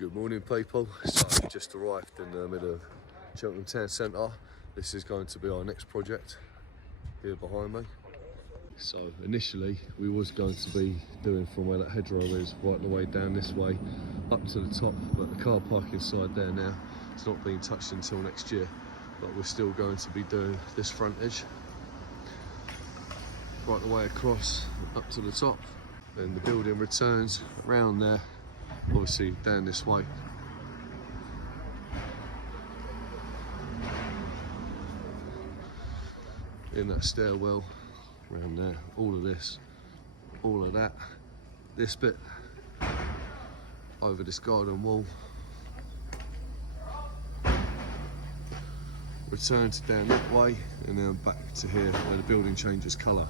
Good morning, people. So just arrived in the middle of Cheltenham Town Centre. This is going to be our next project here behind me. So initially we was going to be doing from where that hedgerow is right the way down this way up to the top, but the car park inside there now, it's not being touched until next year, but we're still going to be doing this frontage right the way across up to the top. Then the building returns around there, obviously down this way. In that stairwell, around there, all of this, all of that, this bit, over this garden wall, returns down that way, and then back to here where the building changes colour.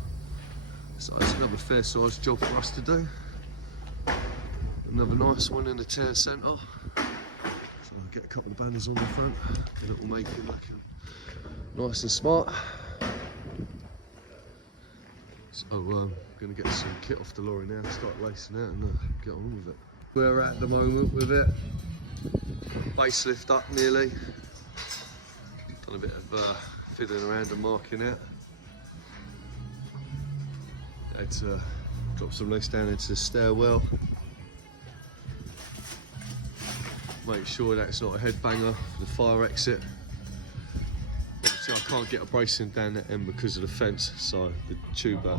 So it's another fair sized job for us to do. Another nice one in the town centre. So I'll get a couple of banners on the front and it will make it looking nice and smart. So I'm going to get some kit off the lorry now, start lacing out and get on with it. We're at the moment with it. Base lift up nearly. Done a bit of fiddling around and marking it. Had to drop some loose down into the stairwell. Make sure that it's not a headbanger for the fire exit. Obviously I can't get a bracing down that end because of the fence, so the tuber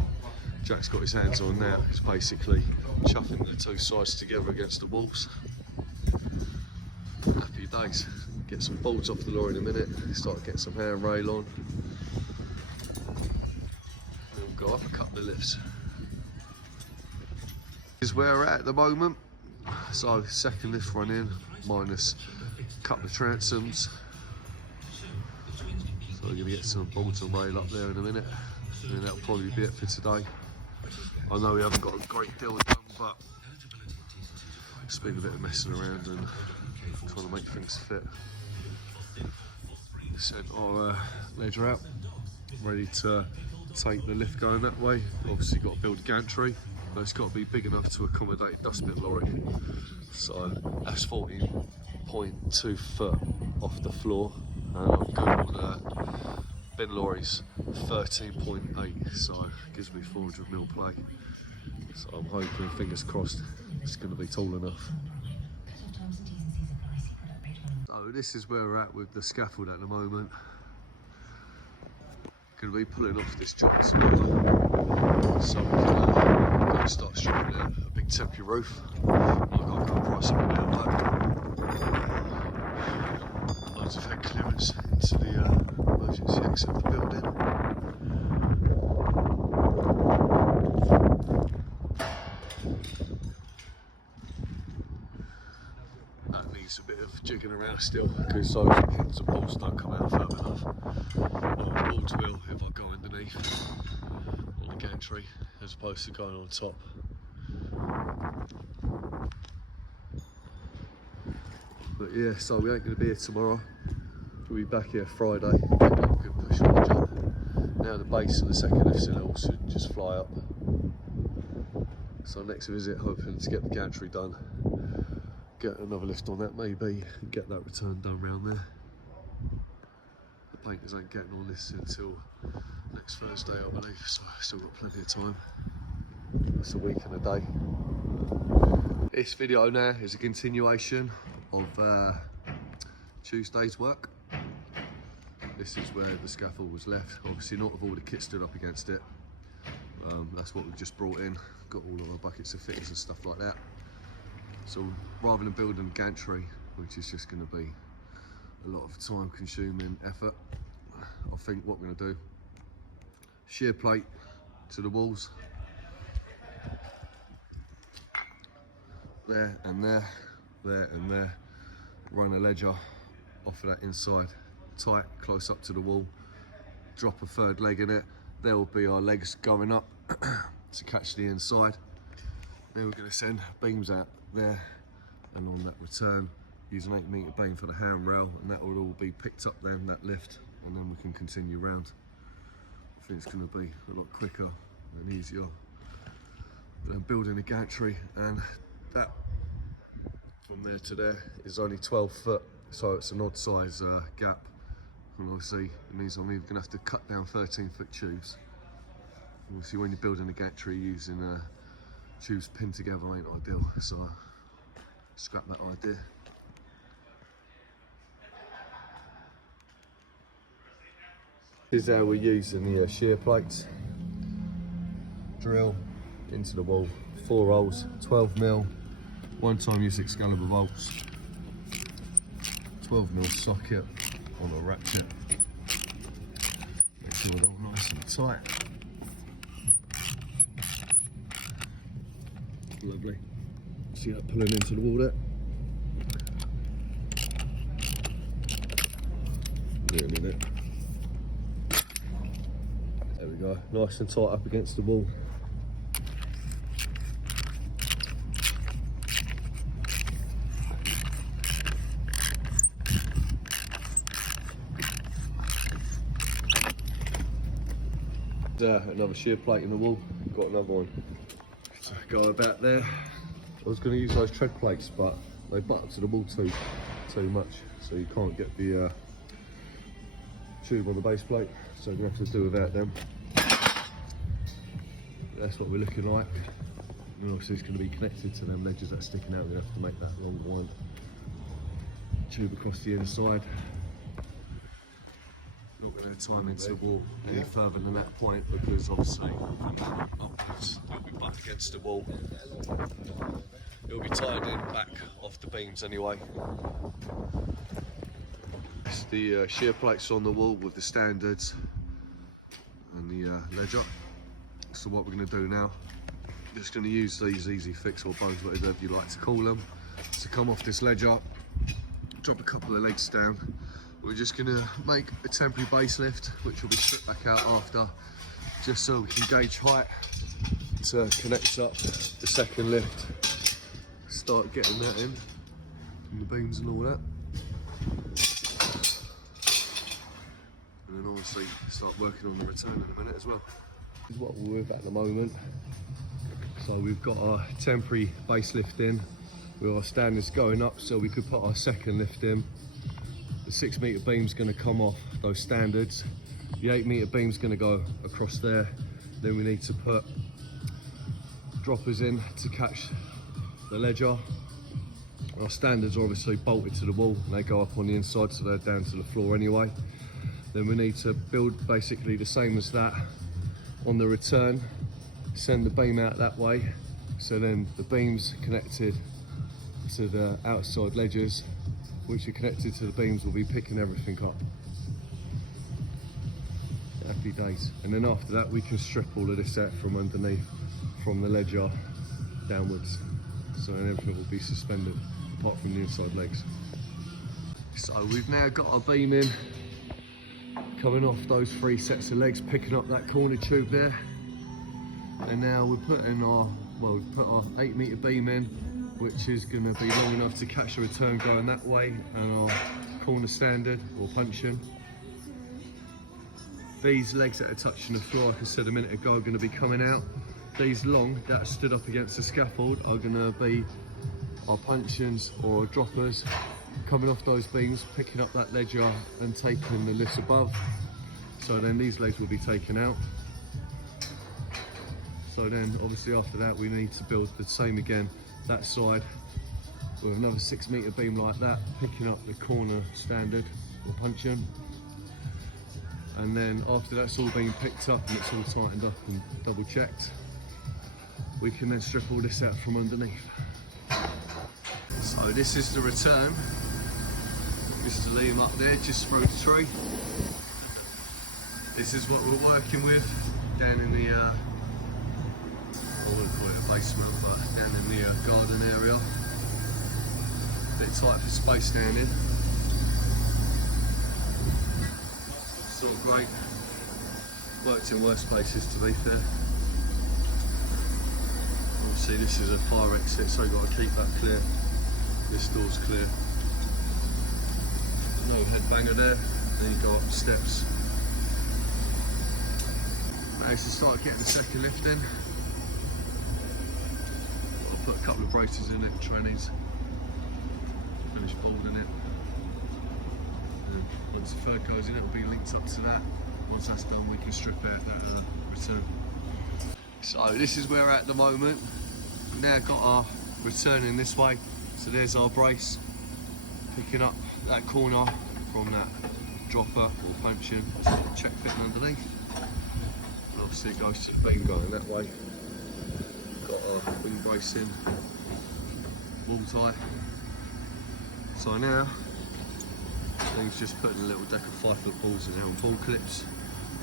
Jack's got his hands on now. It's basically chuffing the two sides together against the walls. Happy days. Get some bolts off the lorry in a minute, start getting some handrail on. And we've got up a couple of lifts. This is where we're at the moment. So second lift run in, minus a couple of transoms. So we're going to get some bolts and rail up there in a minute, and then that'll probably be it for today. I know we haven't got a great deal done, but it's been a bit of messing around and trying to make things fit. Sent our ledger out, ready to take the lift going that way. Obviously got to build a gantry, but it's got to be big enough to accommodate a dustbin lorry. So that's 14.2 foot off the floor, and I've googled bin lorries 13.8, so it gives me 400mm play. So I'm hoping, fingers crossed, it's going to be tall enough. So this is where we're at with the scaffold at the moment. Going to be pulling off this job tomorrow, so we can go start stripping out a big temporary roof. I've got to go price up a bit of that. Loads of head clearance into the emergency exit of the building. That needs a bit of jigging around still because those pins and bolts don't come out further enough. The bolts will if I go underneath on the gantry as opposed to going on top. But yeah, so we ain't going to be here tomorrow. We'll be back here Friday, get a good push on the job. Now the base and the second lift cylinder should just fly up. So next visit, hoping to get the gantry done. Get another lift on that maybe, and get that return done round there. The painters ain't getting on this until next Thursday, I believe, so I've still got plenty of time. It's a week and a day. This video now is a continuation of Tuesday's work. This is where the scaffold was left, obviously not with all the kit stood up against it. That's what we've just brought in, got all of our buckets of fittings and stuff like that. So rather than building a gantry, which is just going to be a lot of time consuming effort, I think what we're going to do, shear plate to the walls, there and there, there and there, run a ledger off of that inside, tight, close up to the wall, drop a third leg in it, there will be our legs going up to catch the inside. Then we're going to send beams out there and on that return use an 8-metre beam for the handrail, and that will all be picked up then, that lift, and then we can continue round. I think it's going to be a lot quicker and easier than building a gantry, and that from there to there is only 12 foot, so it's an odd size gap. And obviously it means I'm either gonna have to cut down 13-foot tubes. Obviously when you're building a gantry, using tubes pinned together ain't ideal, so scrap that idea. This is how we're using the shear plates. Drill into the wall, 4 holes, 12mm, 1-time use Excalibur bolts, 12mm socket on a ratchet. Make sure they're all nice and tight. Lovely. See that pulling into the wall there? Nearly there. There we go, nice and tight up against the wall. Another shear plate in the wall, got another one. So go about there. I was going to use those tread plates, but they butt up to the wall too much, so you can't get the tube on the base plate, so you're going to have to do without them. That's what we're looking like. And obviously it's going to be connected to them ledges that are sticking out. We're going to have to make that long one. Tube across the inside. Not going to time into the wall any further than that point, because obviously from that upwards it'll be butt against the wall. It'll be tied in back off the beams anyway. It's the shear plates on the wall with the standards and the ledger. So what we're going to do now, just going to use these easy fix or bones, whatever you like to call them, to come off this ledger, drop a couple of legs down. We're just going to make a temporary base lift, which will be stripped back out after, just so we can gauge height to connect up the second lift. Start getting that in, and the beams and all that. And then obviously start working on the return in a minute as well. This is what we're with at the moment. So we've got our temporary base lift in, with our standards going up so we could put our second lift in. The 6-metre beam's going to come off those standards. The 8-metre beam's going to go across there. Then we need to put droppers in to catch the ledger. Our standards are obviously bolted to the wall and they go up on the inside, so they're down to the floor anyway. Then we need to build basically the same as that on the return, send the beam out that way, so then the beam's connected to the outside ledgers, which are connected to the beams, will be picking everything up. Happy days. And then after that we can strip all of this out from underneath, from the ledger downwards, so then everything will be suspended apart from the inside legs. So we've now got our beam in, coming off those 3 sets of legs, picking up that corner tube there. And now we're putting our, well, we've put our 8-metre beam in, which is going to be long enough to catch the return going that way, and our corner standard or puncheon. These legs that are touching the floor, like I said a minute ago, are going to be coming out. These long that stood up against the scaffold are going to be our puncheons or droppers, coming off those beams, picking up that ledger and taking the lifts above. So then these legs will be taken out. So then obviously after that we need to build the same again, that side, with another 6-metre beam like that, picking up the corner standard or puncheon. And then after that's all been picked up and it's all tightened up and double checked, we can then strip all this out from underneath. So this is the return. Mr. Liam up there just through the tree. This is what we're working with down in the I wouldn't call it a basement, but down in the garden area. Bit tight for space down here. It's all great. Worked in worse places, to be fair. Obviously this is a fire exit, so you've got to keep that clear. This door's clear. No headbanger there. Then you go up the steps. Managed to start getting the second lift in. Put a couple of braces in it, trannies. once the third goes in, it'll be linked up to that. Once that's done, we can strip out that return. So this is where we're at the moment. We've now got our return in this way. So there's our brace, picking up that corner from that dropper or puncheon, check fitting underneath. And obviously it goes to the beam going that way. Got our wing brace in, wall tie. So now, things just putting a little deck of 5-foot balls in there on ball clips.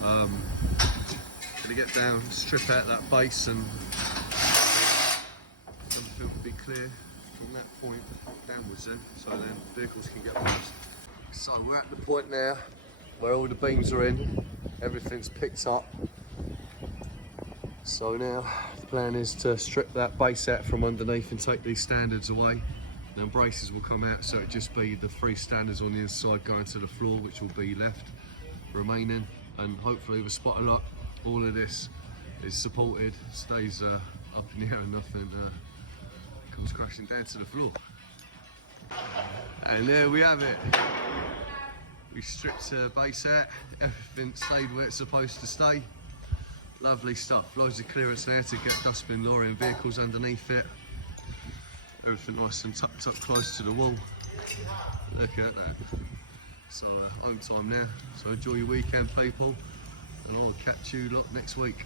Gonna get down, strip out that base, and everything will be clear from that point downwards then, so then vehicles can get past. So we're at the point now where all the beams are in, everything's picked up. So now the plan is to strip that base out from underneath and take these standards away. Then braces will come out, so it'll just be the 3 standards on the inside going to the floor, which will be left remaining. And hopefully with spot lock, all of this is supported, stays up in the air and nothing comes crashing down to the floor. And there we have it. We stripped the base out, everything stayed where it's supposed to stay. Lovely stuff, loads of clearance there to get dustbin, lorry and vehicles underneath it. Everything nice and tucked up close to the wall. Look at that. So home time now, so enjoy your weekend people, and I'll catch you lot next week.